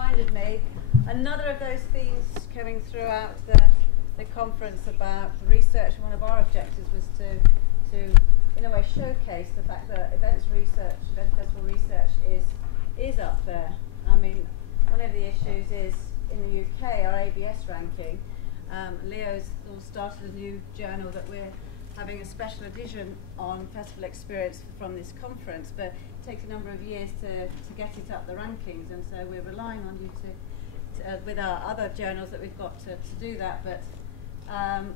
reminded me, another of those themes coming throughout the conference about research. One of our objectives was to in a way showcase the fact that event festival research is up there. I mean, one of the issues is in the UK, our ABS ranking. Leo's started a new journal that we're having a special edition on festival experience from this conference, but it takes a number of years to get it up the rankings, and so we're relying on you to with our other journals that we've got to do that. But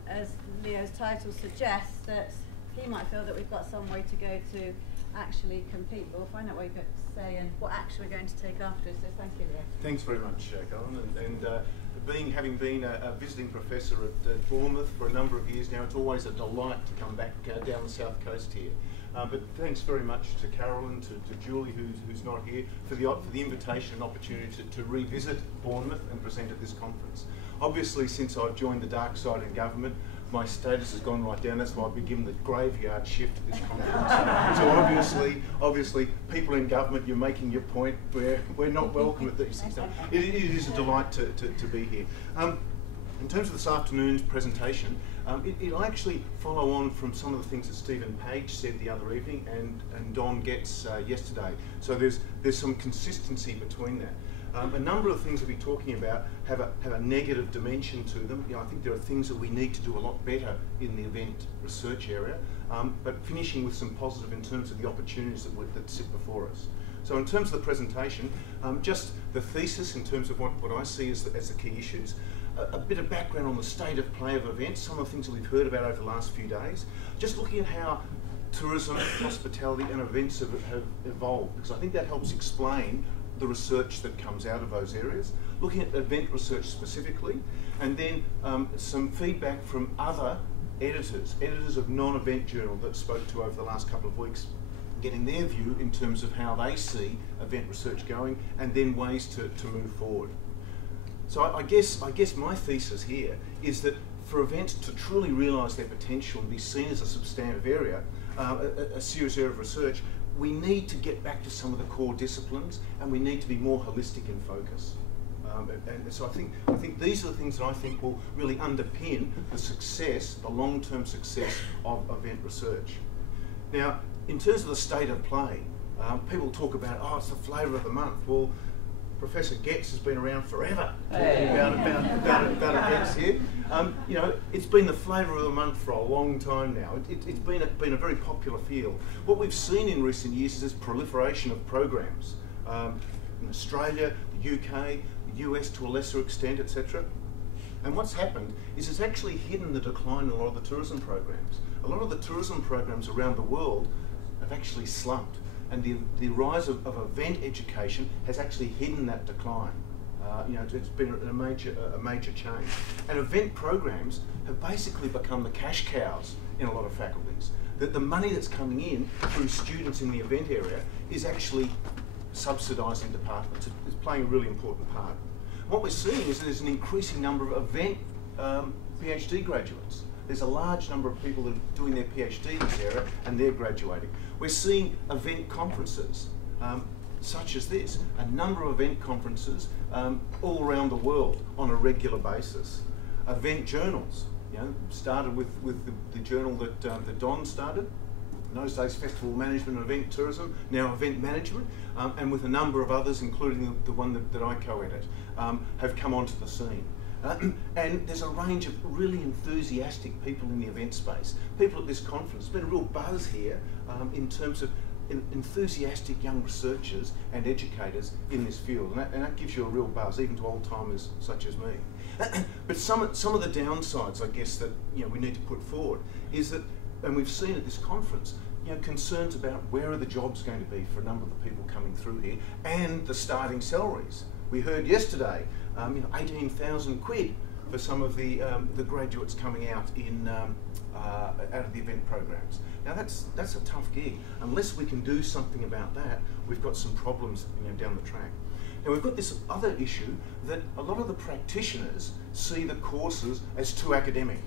as Leo's title suggests, that he might feel that we've got some way to go to actually compete, but we'll find out what you've got to say and what action we're going to take afterwards. So thank you, Leo. Thanks very much, Colin, and having been a visiting professor at Bournemouth for a number of years now, it's always a delight to come back down the south coast here. But thanks very much to Carolyn, to Julie, who's not here, for the invitation and opportunity to revisit Bournemouth and present at this conference. Obviously, since I've joined the dark side in government, my status has gone right down. That's why I've been given the graveyard shift at this conference. So obviously, people in government, you're making your point. We're not welcome at these things. It is a delight to be here. In terms of this afternoon's presentation, it'll actually follow on from some of the things that Stephen Page said the other evening and Don Getz yesterday. So there's some consistency between that. A number of things we'll be talking about have a negative dimension to them. I think there are things that we need to do a lot better in the event research area, but finishing with some positive in terms of the opportunities that sit before us. So in terms of the presentation, just the thesis in terms of what I see as the key issues, a bit of background on the state of play of events, some of the things that we've heard about over the last few days, just looking at how tourism, hospitality and events have evolved, because I think that helps explain the research that comes out of those areas, looking at event research specifically, and then some feedback from other editors of non-event journal that spoke to over the last couple of weeks, getting their view in terms of how they see event research going, and then ways to move forward. So I guess my thesis here is that for events to truly realise their potential and be seen as a substantive area, a serious area of research, we need to get back to some of the core disciplines, and we need to be more holistic in focus. And so I think these are the things that I think will really underpin the success, the long-term success of event research. Now, in terms of the state of play, people talk about, oh, it's the flavour of the month. Well, Professor Getz has been around forever talking about events here. You know, it's been the flavour of the month for a long time now. It's been a very popular field. What we've seen in recent years is this proliferation of programs in Australia, the UK, the US to a lesser extent, etc. And what's happened is it's actually hidden the decline in a lot of the tourism programs. A lot of the tourism programs around the world have actually slumped. And the rise of event education has actually hidden that decline. You know, it's been a major change. And event programs have basically become the cash cows in a lot of faculties. That the money that's coming in through students in the event area is actually subsidising departments. It's playing a really important part. What we're seeing is there's an increasing number of event PhD graduates. There's a large number of people that are doing their PhD in this area, and they're graduating. We're seeing event conferences such as this, a number of event conferences all around the world on a regular basis. Event journals, you know, started with the journal that Don started. In those days, Festival Management and Event Tourism, now Event Management, and with a number of others, including the one that I co-edit, have come onto the scene. And there's a range of really enthusiastic people in the event space. People at this conference, there's been a real buzz here in terms of enthusiastic young researchers and educators in this field, and that gives you a real buzz, even to old-timers such as me. But some of the downsides, I guess, that we need to put forward is that, and we've seen at this conference, concerns about where are the jobs going to be for a number of the people coming through here, and the starting salaries. We heard yesterday, 18,000 quid for some of the graduates coming out out of the event programs. Now that's a tough gig. Unless we can do something about that, we've got some problems down the track. Now we've got this other issue that a lot of the practitioners see the courses as too academic.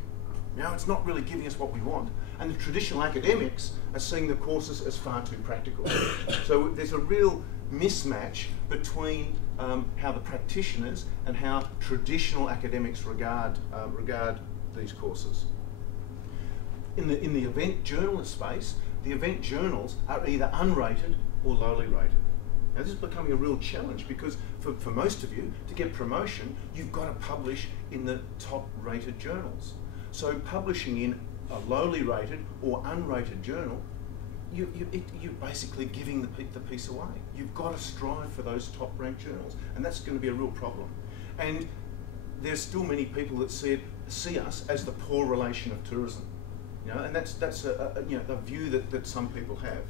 Now it's not really giving us what we want, and the traditional academics are seeing the courses as far too practical. So there's a real mismatch between how the practitioners and how traditional academics regard these courses. In the event journalist space, the event journals are either unrated or lowly rated. Now this is becoming a real challenge because for most of you, to get promotion, you've got to publish in the top rated journals. So publishing in a lowly rated or unrated journal, you're basically giving the piece away. You've got to strive for those top ranked journals, and that's going to be a real problem. And there's still many people that see us as the poor relation of tourism. You know, and that's a view that some people have.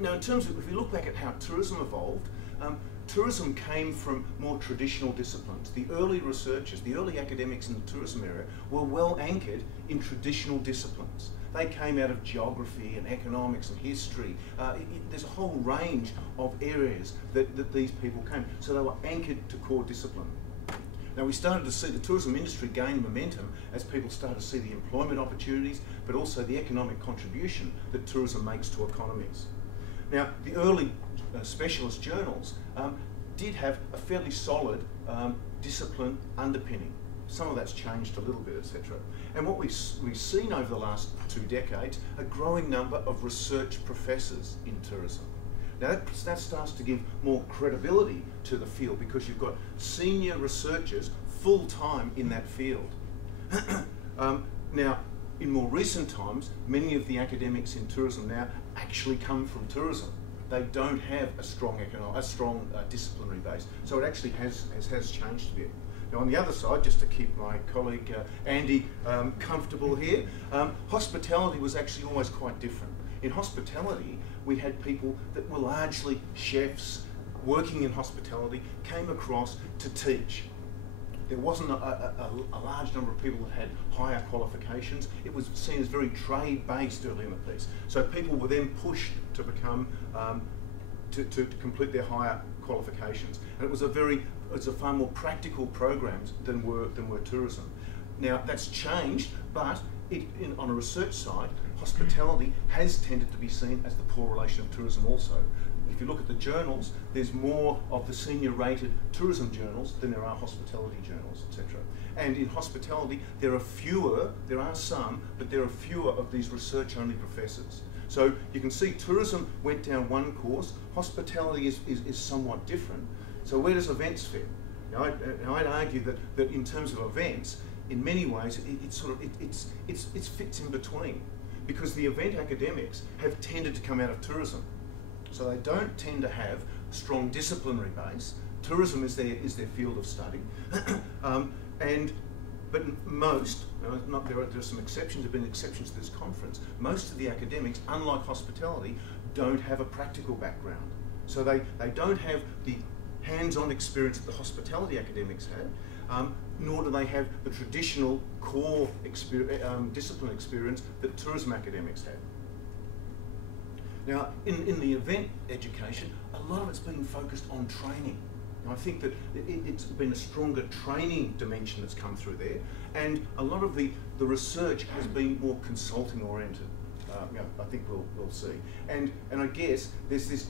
Now, in terms of, if we look back at how tourism evolved, tourism came from more traditional disciplines. The early researchers, the early academics in the tourism area were well anchored in traditional disciplines. They came out of geography and economics and history. There's a whole range of areas that these people came. So they were anchored to core discipline. Now we started to see the tourism industry gain momentum as people started to see the employment opportunities, but also the economic contribution that tourism makes to economies. Now the early specialist journals did have a fairly solid discipline underpinning. Some of that's changed a little bit, etc. And what we've seen over the last 2 decades, a growing number of research professors in tourism. Now that starts to give more credibility to the field because you've got senior researchers full-time in that field. Now, in more recent times, many of the academics in tourism now actually come from tourism. They don't have a strong disciplinary base, so it actually has changed a bit. Now on the other side, just to keep my colleague Andy comfortable here, hospitality was actually always quite different. In hospitality, we had people that were largely chefs working in hospitality, came across to teach. There wasn't a large number of people that had higher qualifications. It was seen as very trade-based early in the piece. So people were then pushed to become, to complete their higher qualifications. And it was a far more practical programs than were tourism. Now that's changed, but on a research side, hospitality has tended to be seen as the poor relation of tourism also. If you look at the journals, there's more of the senior rated tourism journals than there are hospitality journals, etc. And in hospitality, there are some, but there are fewer of these research only professors. So you can see tourism went down one course, hospitality is somewhat different. So where does events fit? Now I'd argue that in terms of events, in many ways, it fits in between, because the event academics have tended to come out of tourism. So they don't tend to have a strong disciplinary base. Tourism is their field of study. But most, there are some exceptions, there have been exceptions to this conference, most of the academics, unlike hospitality, don't have a practical background. So they don't have the hands-on experience that the hospitality academics had, nor do they have the traditional core discipline experience that tourism academics have. Now, in the event education, a lot of it's been focused on training. I think that it's been a stronger training dimension that's come through there, and a lot of the research has been more consulting oriented. I think we'll see. And I guess there's this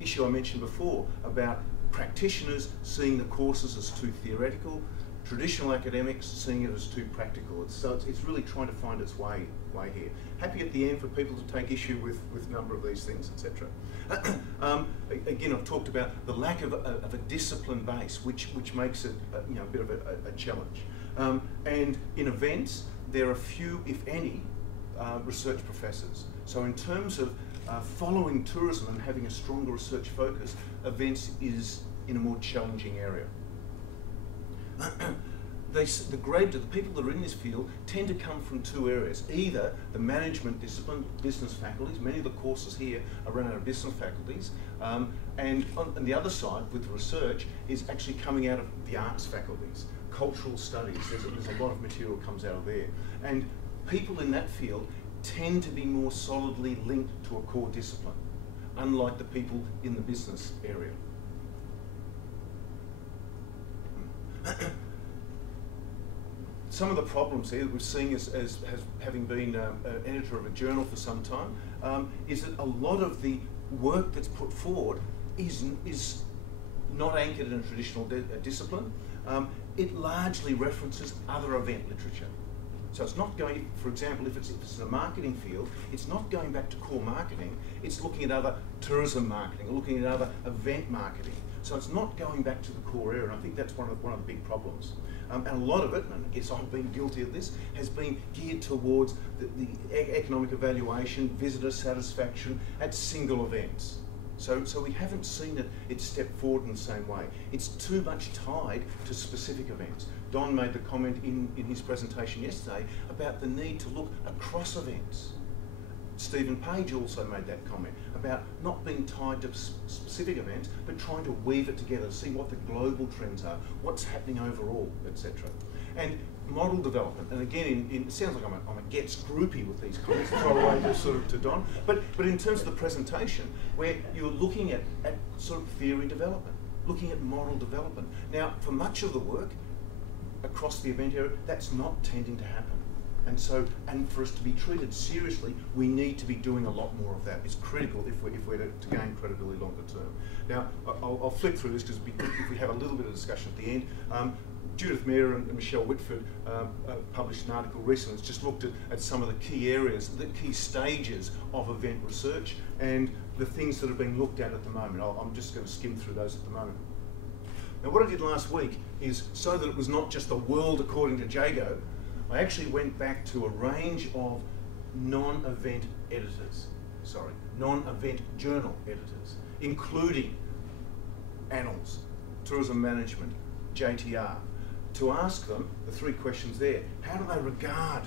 issue I mentioned before about practitioners seeing the courses as too theoretical, traditional academics seeing it as too practical. So it's really trying to find its way here. Happy at the end for people to take issue with a number of these things, etc. Again, I've talked about the lack of a discipline base, which makes it a bit of a challenge. And in events, there are few, if any, research professors. So in terms of following tourism and having a stronger research focus, events is in a more challenging area. The people that are in this field tend to come from 2 areas. Either the management discipline, business faculties, many of the courses here are run out of business faculties, and on the other side with the research is actually coming out of the arts faculties, cultural studies. There's a lot of material comes out of there. And people in that field tend to be more solidly linked to a core discipline, unlike the people in the business area. Some of the problems here that we're seeing as having been an editor of a journal for some time is that a lot of the work that's put forward is not anchored in a traditional discipline. It largely references other event literature. So it's not going, for example, if it's in a marketing field, it's not going back to core marketing, it's looking at other tourism marketing, looking at other event marketing. So it's not going back to the core area, and I think that's one of the big problems. And a lot of it, and I guess I've been guilty of this, has been geared towards the economic evaluation, visitor satisfaction at single events. So we haven't seen it step forward in the same way. It's too much tied to specific events. Don made the comment in his presentation yesterday about the need to look across events. Stephen Page also made that comment about not being tied to specific events, but trying to weave it together, see what the global trends are, what's happening overall, etc. And model development, and again, it sounds like I'm a gets groupie with these comments, throw away to Don, but in terms of the presentation, where you're looking at sort of theory development, looking at model development. Now, for much of the work across the event area, that's not tending to happen. And so, and for us to be treated seriously, we need to be doing a lot more of that. It's critical if we're to gain credibility longer term. Now, I'll flick through this because if we have a little bit of discussion at the end. Judith Mayer and Michelle Whitford published an article recently that's just looked at some of the key areas, the key stages of event research and the things that are being looked at the moment. I'm just going to skim through those at the moment. Now, what I did last week is, so that it was not just the world according to Jago, I actually went back to a range of non-event journal editors, including Annals, Tourism Management, JTR, to ask them the three questions there. How do they regard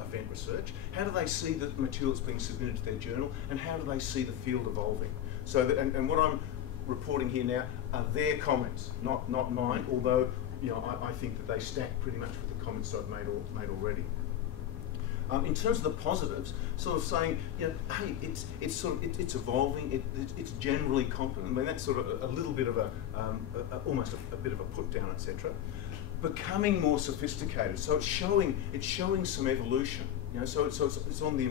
event research? How do they see the material that's being submitted to their journal? And how do they see the field evolving? So that, and what I'm reporting here now are their comments, not mine, although I think that they stack pretty much with the comments I've made already. In terms of the positives, sort of saying, hey, it's evolving. It's generally competent. I mean, that's sort of a little bit of almost a bit of a put down, etc. Becoming more sophisticated. So it's showing some evolution. So it's on the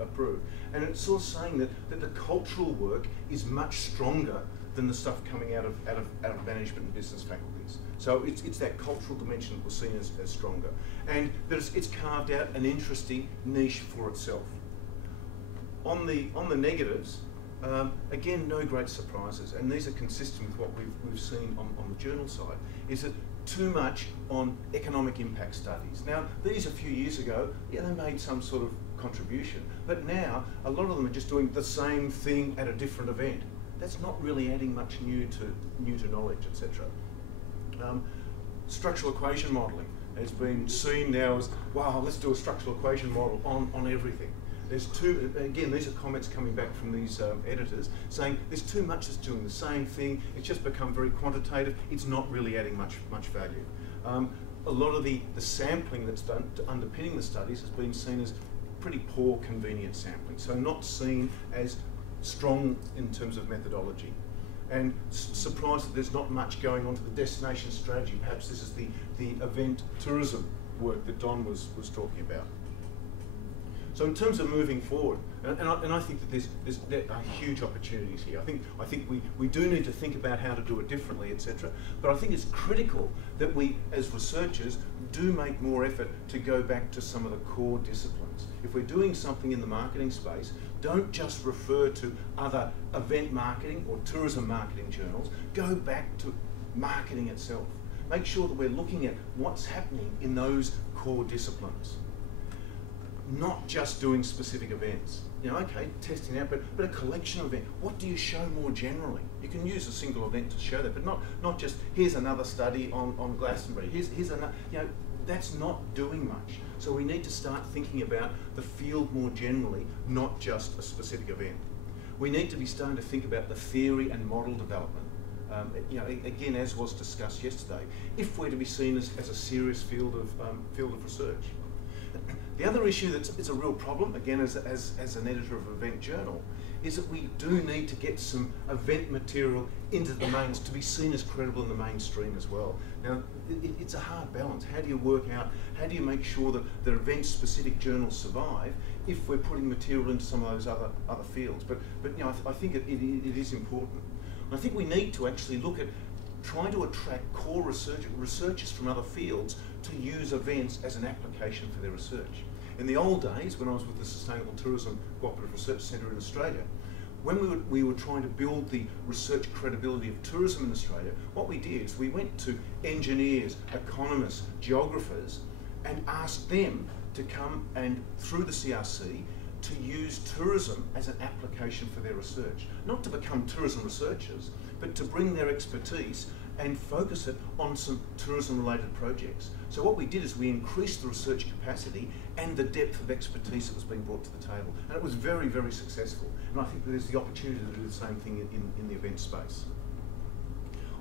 approved, and it's sort of saying that the cultural work is much stronger than the stuff coming out of management and business faculties. So it's that cultural dimension that we're seeing as stronger, and that it's carved out an interesting niche for itself. On the negatives, again, no great surprises, and these are consistent with what we've seen on the journal side. Is that too much on economic impact studies? Now, these a few years ago, yeah, they made some sort of contribution, but now a lot of them are just doing the same thing at a different event. That's not really adding much new to knowledge, etc. Structural equation modelling has been seen now as, wow, let's do a structural equation model on everything. There's again, these are comments coming back from these editors saying there's too much that's doing the same thing. It's just become very quantitative. It's not really adding much value. A lot of the sampling that's done underpinning the studies has been seen as pretty poor, convenient sampling. So not seen as strong in terms of methodology. And surprised that there's not much going on to the destination strategy. Perhaps this is the event tourism work that Don was talking about. So in terms of moving forward, and I think that there are huge opportunities here. I think we do need to think about how to do it differently, etc. But I think it's critical that we, as researchers, do make more effort to go back to some of the core disciplines. If we're doing something in the marketing space, don't just refer to other event marketing or tourism marketing journals. Go back to marketing itself. Make sure that we're looking at what's happening in those core disciplines. Not just doing specific events. Okay, testing out, but a collection of events. What do you show more generally? You can use a single event to show that, but not just, here's another study on Glastonbury. Here's another, that's not doing much. So we need to start thinking about the field more generally, not just a specific event. We need to be starting to think about the theory and model development. Again, as was discussed yesterday, if we're to be seen as a serious field of research. The other issue it's a real problem, again, as an editor of an event journal, is that we do need to get some event material into the mains to be seen as credible in the mainstream as well. Now, it's a hard balance. How do you work out, how do you make sure that the event-specific journals survive if we're putting material into some of those other fields? But I think it is important. And I think we need to actually look at trying to attract core researchers from other fields to use events as an application for their research. In the old days, when I was with the Sustainable Tourism Cooperative Research Centre in Australia, when we were trying to build the research credibility of tourism in Australia, what we did is we went to engineers, economists, geographers, and asked them to come and, through the CRC, to use tourism as an application for their research. Not to become tourism researchers, but to bring their expertise and focus it on some tourism-related projects. So what we did is we increased the research capacity and the depth of expertise that was being brought to the table. And it was very, very successful. And I think that there's the opportunity to do the same thing in the event space.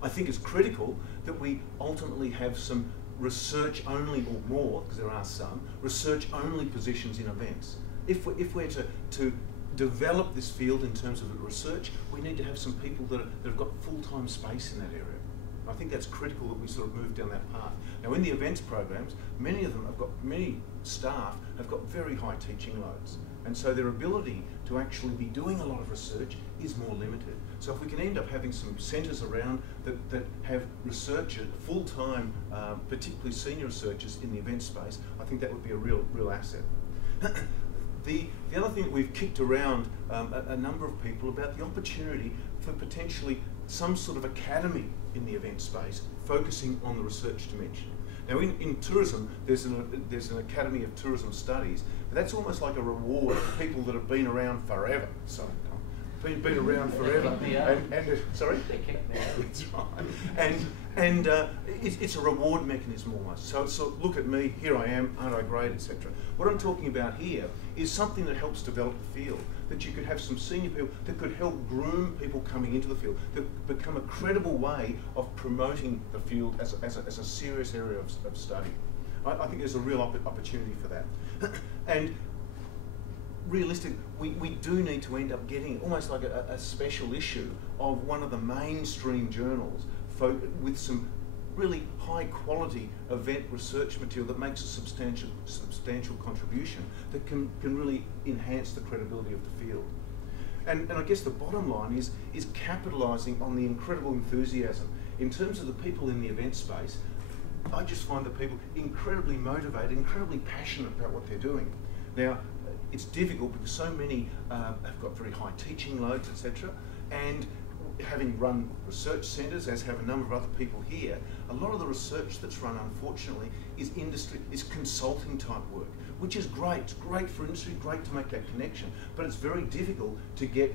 I think it's critical that we ultimately have some research only, or more, because there are some, research only positions in events. If we're to develop this field in terms of research, we need to have some people that have got full-time space in that area. I think that's critical that we sort of move down that path. Now, in the events programs, many staff have got very high teaching loads, and so their ability to actually be doing a lot of research is more limited. So if we can end up having some centres around that have researchers, full-time, particularly senior researchers in the event space, I think that would be a real asset. The other thing that we've kicked around a number of people about the opportunity for potentially some sort of academy in the event space, focusing on the research dimension. Now, in tourism, there's an Academy of Tourism Studies, but that's almost like a reward for people that have been around forever. Sorry, been around forever. Sorry? They kicked me out. That's right. And it's a reward mechanism almost. So look at me, here I am, aren't I great, etc. What I'm talking about here is something that helps develop the field, that you could have some senior people that could help groom people coming into the field, that become a credible way of promoting the field as a serious area of study. I think there's a real opportunity for that. And realistic, we do need to end up getting almost like a special issue of one of the mainstream journals with some really high quality event research material that makes a substantial contribution that can really enhance the credibility of the field. And I guess the bottom line is capitalising on the incredible enthusiasm. In terms of the people in the event space, I just find the people incredibly motivated, incredibly passionate about what they're doing. Now, it's difficult because so many have got very high teaching loads, etc. And having run research centres, as have a number of other people here, a lot of the research that's run, unfortunately, is consulting type work, which is great. It's great for industry, great to make that connection, but it's very difficult to get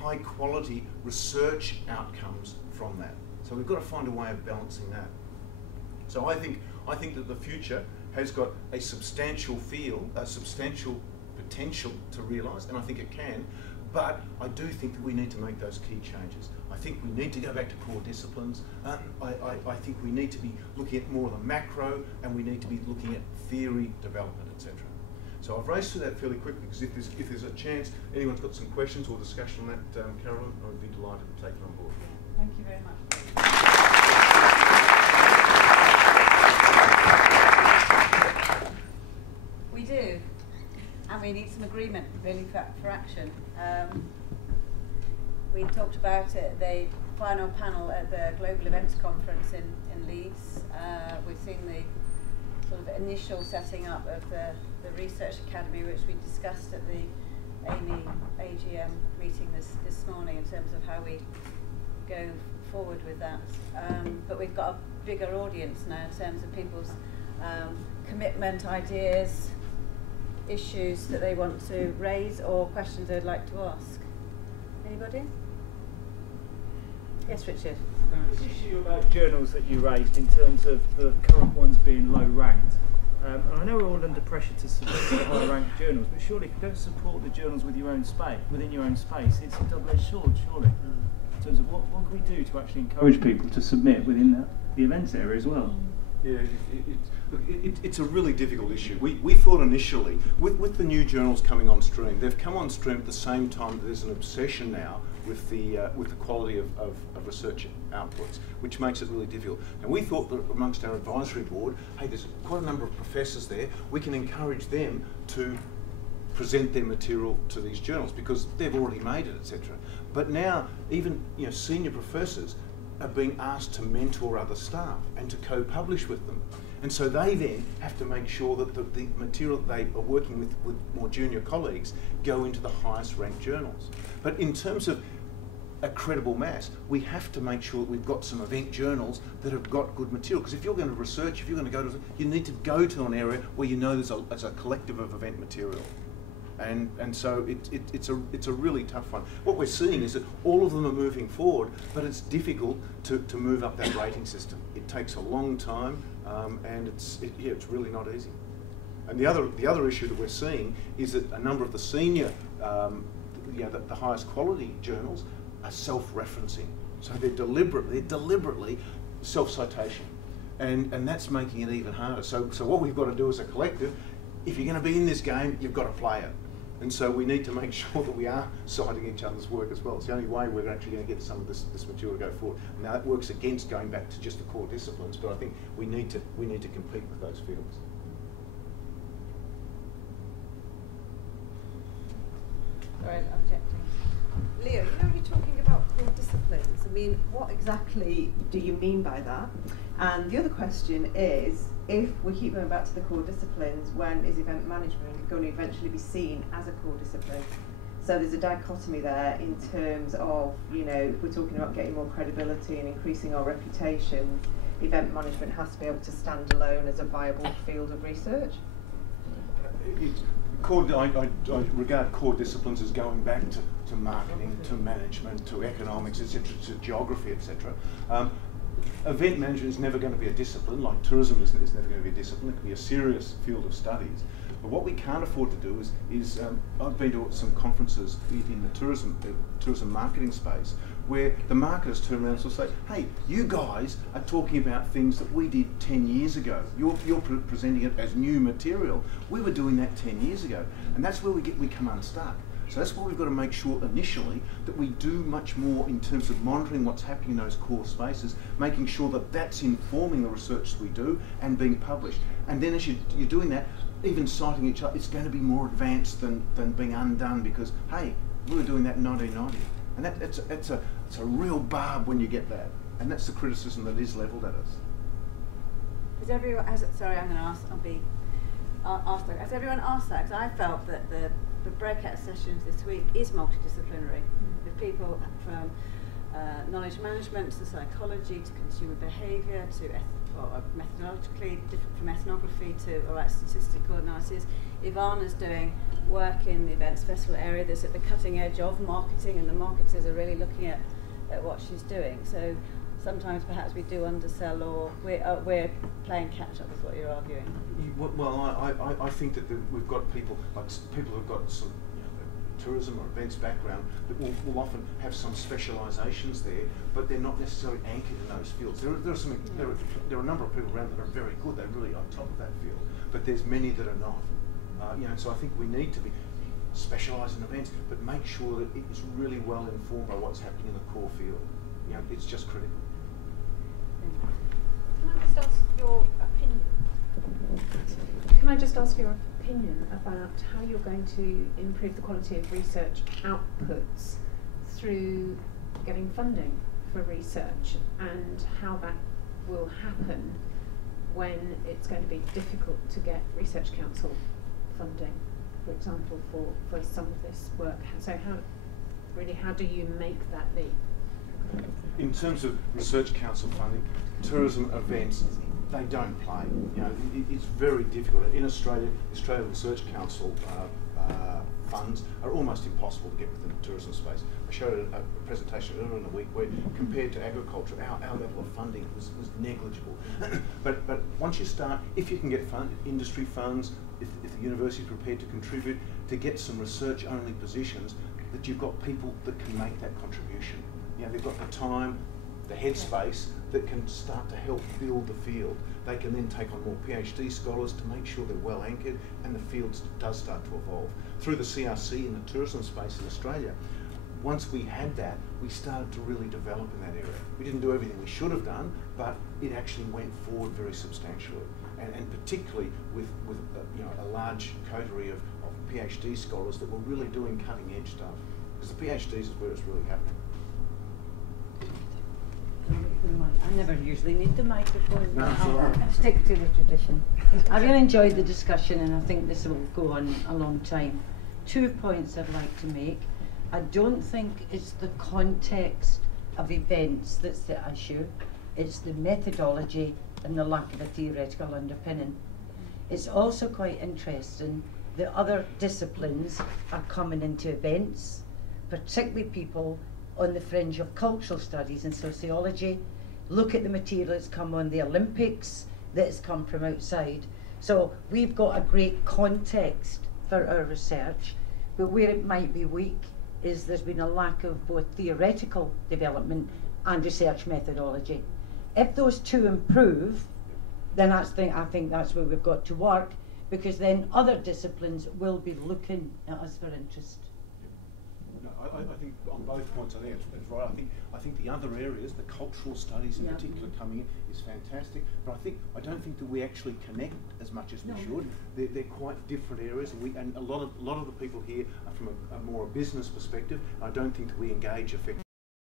high quality research outcomes from that. So we've got to find a way of balancing that. So I think that the future has got a substantial field, a substantial potential to realise, and I think it can, but I do think that we need to make those key changes. I think we need to go back to core disciplines. I think we need to be looking at more of the macro, and we need to be looking at theory development, etc. So I've raced through that fairly quickly because if there's a chance, anyone's got some questions or discussion on that, Carolyn, I'd be delighted to take it on board. Thank you very much. We do, and we need some agreement really for action. We talked about it, the final panel at the Global Events Conference in Leeds. We've seen the sort of initial setting up of the Research Academy, which we discussed at the AMI AGM meeting this morning in terms of how we go forward with that. But we've got a bigger audience now in terms of people's commitment, ideas, issues that they want to raise, or questions they'd like to ask. Anybody? Yes, Richard. This issue about journals that you raised in terms of the current ones being low ranked, and I know we're all under pressure to support high ranked journals, but surely if you don't support the journals with your own space, within your own space, it's a double-edged sword, surely. In terms of what can we do to actually encourage people to submit within the events area as well? Yeah, it's a really difficult issue. We thought initially, with the new journals coming on stream, they've come on stream at the same time that there's an obsession now with the quality of research outputs, which makes it really difficult. And we thought that amongst our advisory board, hey, there's quite a number of professors there, we can encourage them to present their material to these journals because they've already made it, etc. But now even senior professors are being asked to mentor other staff and to co-publish with them. And so they then have to make sure that the material that they are working with more junior colleagues go into the highest ranked journals. But in terms of a credible mass, we have to make sure that we've got some event journals that have got good material. Because if you're going to research, if you're going to go to, you need to go to an area where you know there's a collective of event material. And so it's a really tough one. What we're seeing is that all of them are moving forward, but it's difficult to move up that rating system. It takes a long time, and it's really not easy. And the other issue that we're seeing is that a number of the senior, the highest quality journals are self-referencing. So they're deliberately self-citation, and that's making it even harder. So what we've got to do as a collective, if you're going to be in this game, you've got to play it. And so we need to make sure that we are citing each other's work as well. It's the only way we're actually going to get some of this material to go forward. Now that works against going back to just the core disciplines, but I think we need to compete with those fields. Sorry, I'm objecting. Leo, you're talking about core disciplines. I mean, what exactly do you mean by that? And the other question is, if we keep going back to the core disciplines, when is event management going to eventually be seen as a core discipline? So there's a dichotomy there in terms of, if we're talking about getting more credibility and increasing our reputation, event management has to be able to stand alone as a viable field of research. I regard core disciplines as going back to marketing, to management, to economics, etc., to geography, etc. Event management is never going to be a discipline, like tourism is never going to be a discipline. It can be a serious field of studies. But what we can't afford to do is I've been to some conferences in the tourism marketing space where the marketers turn around and say, hey, you guys are talking about things that we did 10 years ago. You're presenting it as new material. We were doing that 10 years ago. And that's where we come unstuck. So that's why we've got to make sure initially that we do much more in terms of monitoring what's happening in those core spaces, making sure that that's informing the research that we do and being published. And then as you're doing that, even citing each other, it's going to be more advanced than being undone because, hey, we were doing that in 1990. And it's a real barb when you get that. And that's the criticism that is levelled at us. Has everyone, sorry, I'm going to ask, that. Has everyone asked that? Because I felt that the breakout sessions this week is multidisciplinary, with people from knowledge management to psychology to consumer behaviour to methodologically different from ethnography to statistical analysis. Ivana's doing work in the events festival area that's at the cutting edge of marketing, and the marketers are really looking at what she's doing. So sometimes perhaps we do undersell, or we're playing catch up with what you're arguing. Well, I think that we've got people who've got some tourism or events background that will often have some specialisations there, but they're not necessarily anchored in those fields. There are a number of people around that are very good. They're really on top of that field, but there's many that are not. So I think we need to be specialised in events, but make sure that it is really well informed by what's happening in the core field. It's just critical. Can I just ask your opinion? Can I just ask your opinion about how you're going to improve the quality of research outputs through getting funding for research, and how that will happen when it's going to be difficult to get Research Council funding, for example, for some of this work? So how do you make that leap? In terms of Research Council funding, tourism events, they don't play. It's very difficult. In Australia, the Australian Research Council funds are almost impossible to get within the tourism space. I showed a presentation earlier in the week where, compared to agriculture, our level of funding was negligible. but once you start, if you can get industry funds, if the university is prepared to contribute, to get some research-only positions, that you've got people that can make that contribution. They've got the time, the headspace that can start to help build the field. They can then take on more PhD scholars to make sure they're well anchored, and the field does start to evolve. Through the CRC in the tourism space in Australia, once we had that, we started to really develop in that area. We didn't do everything we should have done, but it actually went forward very substantially, and particularly with you know, a large coterie of PhD scholars that were really doing cutting edge stuff. Because the PhDs is where it's really happening. I never usually need the microphone. No, it's I'll all right. stick to the tradition. I really enjoyed the discussion, and I think this will go on a long time. 2 points I'd like to make. I don't think it's the context of events that's the issue. It's the methodology and the lack of a theoretical underpinning. It's also quite interesting that other disciplines are coming into events, particularly people on the fringe of cultural studies and sociology. Look at the material that's come on the Olympics, that has come from outside. So we've got a great context for our research, but where it might be weak is there's been a lack of both theoretical development and research methodology. If those two improve, then I think that's where we've got to work, because then other disciplines will be looking at us for interest. No, I think on both points, I think it's right. I think the other areas, the cultural studies in particular coming in, is fantastic. But I don't think that we actually connect as much as we should. They're quite different areas, and a lot of the people here are from a more business perspective. I don't think that we engage effectively